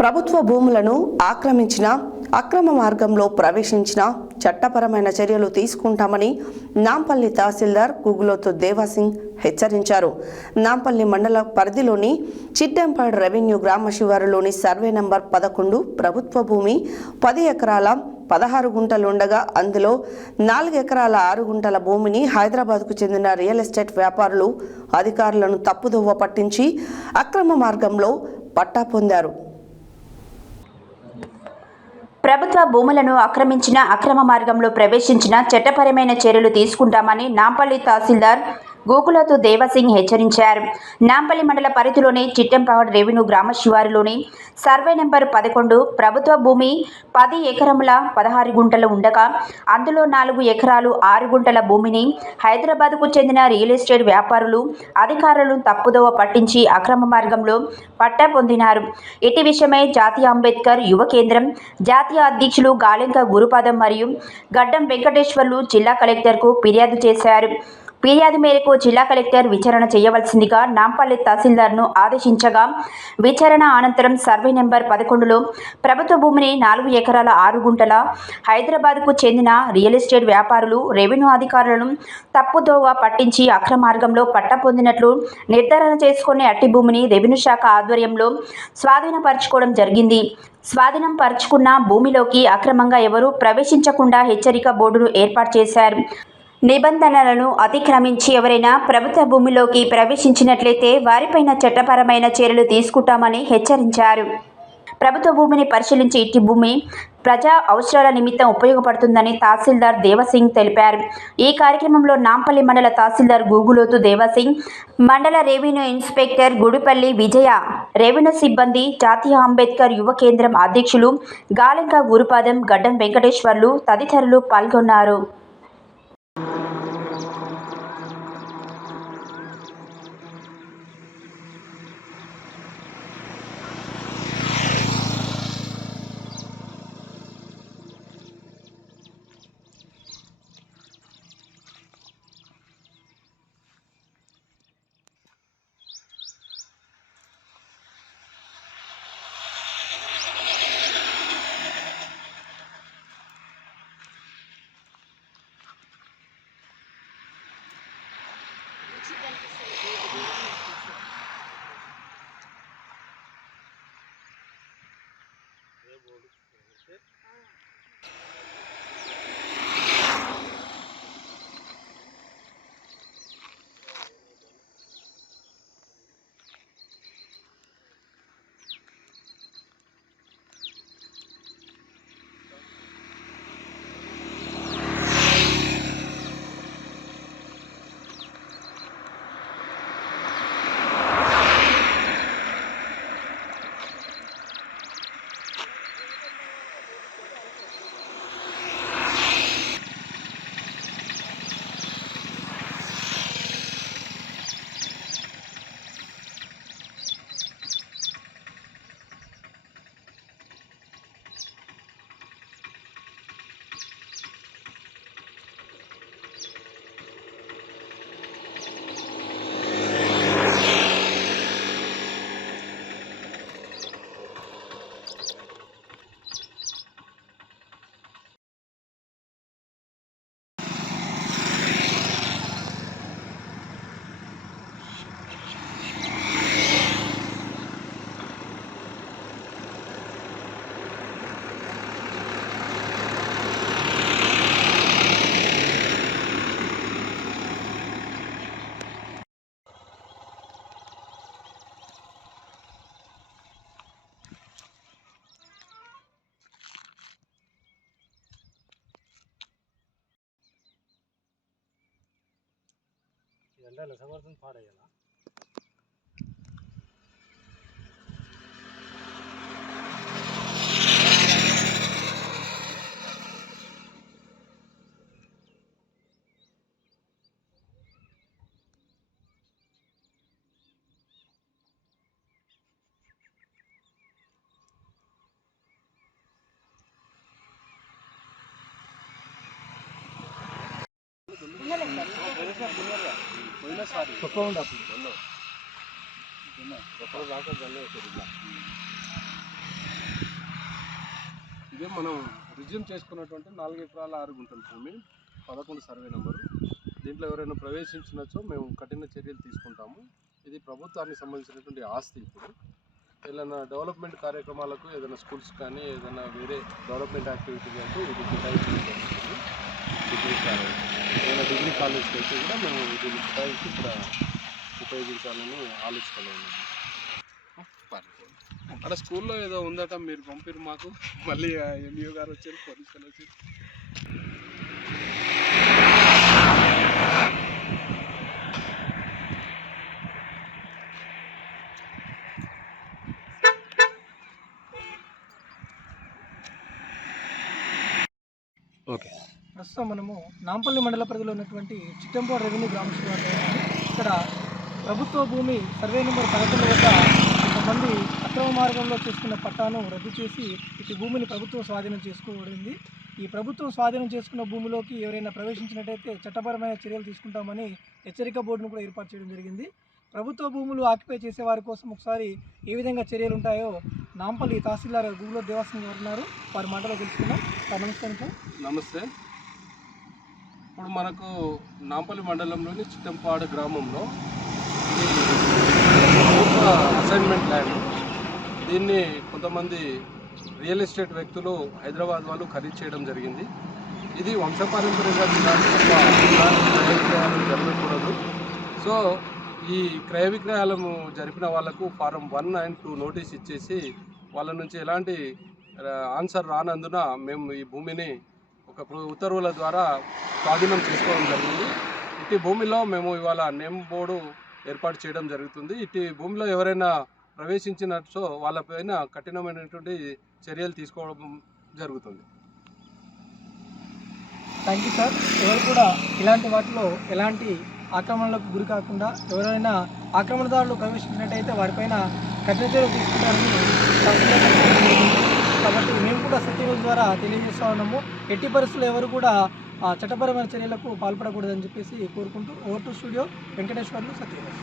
ప్రభుత్వ భూములను ఆక్రమించిన అక్రమ మార్గంలో ప్రవేశించిన చట్టపరమైన చర్యలు తీసుకుంటామని నాంపల్లి తహసీల్దార్ కుగులోతు దేవాసింగ్ హెచ్చరించారు. నాంపల్లి మండల పరిధిలోని చిట్టెంపాడు రెవెన్యూ గ్రామ శివారులోని సర్వే నంబర్ పదకొండు ప్రభుత్వ భూమి పది ఎకరాల పదహారు గుంటలుండగా అందులో నాలుగు ఎకరాల ఆరు గుంటల భూమిని హైదరాబాద్కు చెందిన రియల్ ఎస్టేట్ వ్యాపారులు అధికారులను తప్పుదోవ పట్టించి అక్రమ మార్గంలో పట్టా పొందారు. ప్రభుత్వ భూములను ఆక్రమించిన అక్రమ మార్గంలో ప్రవేశించిన చట్టపరమైన చర్యలు తీసుకుంటామని నాంపల్లి తహసీల్దార్ గోకులతు దేవసింగ్ హెచ్చరించారు. నాంపల్లి మండల పరిధిలోని చిట్టెంపవాడ్ రెవెన్యూ గ్రామ శివారులోని సర్వే నెంబర్ పదకొండు ప్రభుత్వ భూమి పది ఎకరముల పదహారు గుంటలు ఉండగా అందులో నాలుగు ఎకరాలు ఆరు గుంటల భూమిని హైదరాబాద్కు చెందిన రియల్ ఎస్టేట్ వ్యాపారులు అధికారులను తప్పుదోవ పట్టించి అక్రమ మార్గంలో పట్టా పొందినారు. ఇటీ విషయమై జాతీయ అంబేద్కర్ యువ కేంద్రం జాతీయ అధ్యక్షులు గాలింక గురుపాదం మరియు గడ్డం వెంకటేశ్వర్లు జిల్లా కలెక్టర్కు ఫిర్యాదు చేశారు. ఫిర్యాదు మేరకు జిల్లా కలెక్టర్ విచారణ చేయవలసిందిగా నాంపల్లి తహసీల్దార్ను ఆదేశించగా విచారణ అనంతరం సర్వే నెంబర్ పదకొండులో ప్రభుత్వ భూమిని నాలుగు ఎకరాల ఆరు గుంటల హైదరాబాద్కు చెందిన రియల్ ఎస్టేట్ వ్యాపారులు రెవెన్యూ అధికారులను తప్పుదోవ పట్టించి అక్రమ మార్గంలో పట్ట పొందినట్లు నిర్ధారణ చేసుకునే అట్టి భూమిని రెవెన్యూ శాఖ ఆధ్వర్యంలో స్వాధీనపరచుకోవడం జరిగింది. స్వాధీనం పరుచుకున్న భూమిలోకి అక్రమంగా ఎవరూ ప్రవేశించకుండా హెచ్చరిక బోర్డును ఏర్పాటు చేశారు. నిబంధనలను అతిక్రమించి ఎవరైనా ప్రభుత్వ భూమిలోకి ప్రవేశించినట్లయితే వారిపైన చట్టపరమైన చర్యలు తీసుకుంటామని హెచ్చరించారు. ప్రభుత్వ భూమిని పరిశీలించి ఇట్టి భూమి ప్రజా అవసరాల నిమిత్తం ఉపయోగపడుతుందని తహసీల్దార్ దేవసింగ్ తెలిపారు. ఈ కార్యక్రమంలో నాంపల్లి మండల tahsildar Guguloth Devsingh mandal revenue inspector Gudipalli Vijaya revenue సిబ్బంది జాతీయ అంబేద్కర్ యువ కేంద్రం అధ్యక్షులు గాలింక గురుపాదం గడ్డం వెంకటేశ్వర్లు తదితరులు పాల్గొన్నారు. Peixoto. Ah. ఎండలు సమర్థం పాడయ్యాలా తక్కువ ఉండే ఇదే మనం రిజ్యూమ్ చేసుకున్నటువంటి నాలుగు ఎకరాల ఆరు గుంటల భూమి పదకొండు సర్వే నెంబరు దీంట్లో ఎవరైనా ప్రవేశించినచో మేము కఠిన చర్యలు తీసుకుంటాము. ఇది ప్రభుత్వానికి సంబంధించినటువంటి ఆస్తి ఇప్పుడు. ఏదైనా డెవలప్మెంట్ కార్యక్రమాలకు ఏదైనా స్కూల్స్ కానీ ఏదైనా వేరే డెవలప్మెంట్ యాక్టివిటీలకు ఇది కేటాయించడం జరుగుతుంది. Degree college. ఏదైనా డిగ్రీ కాలేజ్కి అయితే కూడా మేము దీన్ని కేటాయించి ఇక్కడ ఉపయోగించాలని ఆలోచనలో ఉన్నాము. అక్కడ స్కూల్లో ఏదో ఉందట మీరు పంపిరు మాకు. మళ్ళీ ఎంఈఓ గారు వచ్చారు పోలీసులు వచ్చారు. ఓకే. ప్రస్తుతం మనము నాంపల్లి మండల పరిధిలో ఉన్నటువంటి చిట్టంపూర్ రెవెన్యూ గ్రామ ఇక్కడ ప్రభుత్వ భూమి సర్వే నెంబర్ పదకొండు వద్ద కొంతమంది అక్రమ మార్గంలో చేసుకున్న పట్టాను రద్దు చేసి ఇటు భూమిని ప్రభుత్వం స్వాధీనం చేసుకోబడింది. ఈ ప్రభుత్వం స్వాధీనం చేసుకున్న భూమిలోకి ఎవరైనా ప్రవేశించినట్టయితే చట్టపరమైన చర్యలు తీసుకుంటామని హెచ్చరిక బోర్డును కూడా ఏర్పాటు చేయడం జరిగింది. ప్రభుత్వ భూములు ఆక్యుపై చేసే వారి కోసం ఒకసారి ఏ విధంగా చర్యలు ఉంటాయో నాంపల్లి తహసీల్దార్ గూగులో దేవస్థానం గారు ఉన్నారు. వారి మాటలో తెలుసుకున్నాం నమస్కారం సార్. నమస్తే. ఇప్పుడు మనకు నాంపల్లి మండలంలోని చిట్టంపాడు గ్రామంలో ఇది అసైన్మెంట్ ల్యాండ్ దీన్ని కొంతమంది రియల్ ఎస్టేట్ వ్యక్తులు హైదరాబాద్ వాళ్ళు ఖరీదు చేయడం జరిగింది. ఇది వంశపారంపర్యంగా ఇలాంటి క్రయ విక్రయాలు జరగకూడదు. సో ఈ క్రయ విక్రయాలను జరిపిన వాళ్ళకు form one and two notice ఇచ్చేసి వాళ్ళ నుంచి ఎలాంటి ఆన్సర్ రానందున మేము ఈ భూమిని ఒక ఉత్తర్వుల ద్వారా స్వాధీనం చేసుకోవడం జరిగింది. ఇట్టి భూమిలో మేము ఇవాళ నేమ్ బోర్డు ఏర్పాటు చేయడం జరుగుతుంది. ఇట్టి భూమిలో ఎవరైనా ప్రవేశించినట్టు వాళ్ళపైన కఠినమైనటువంటి చర్యలు తీసుకోవడం జరుగుతుంది. థ్యాంక్ యూ సార్ ఎవరు కూడా ఇలాంటి వాటిలో ఎలాంటి ఆక్రమణలకు గురి కాకుండా ఎవరైనా ఆక్రమణదారులు ప్రవేశించినట్టయితే వారిపైన కఠిన చర్యలు తీసుకుంటారని కాబట్టి మేము కూడా సత్యవేజ్ ద్వారా తెలియజేస్తా ఉన్నాము. ఎట్టి పరిస్థితుల్లో ఎవరు కూడా ఆ, చట్టపరమైన చర్యలకు పాల్పడకూడదని చెప్పేసి కోరుకుంటూ ఓటు టు స్టూడియో వెంకటేశ్వర్లు సత్యవేజ్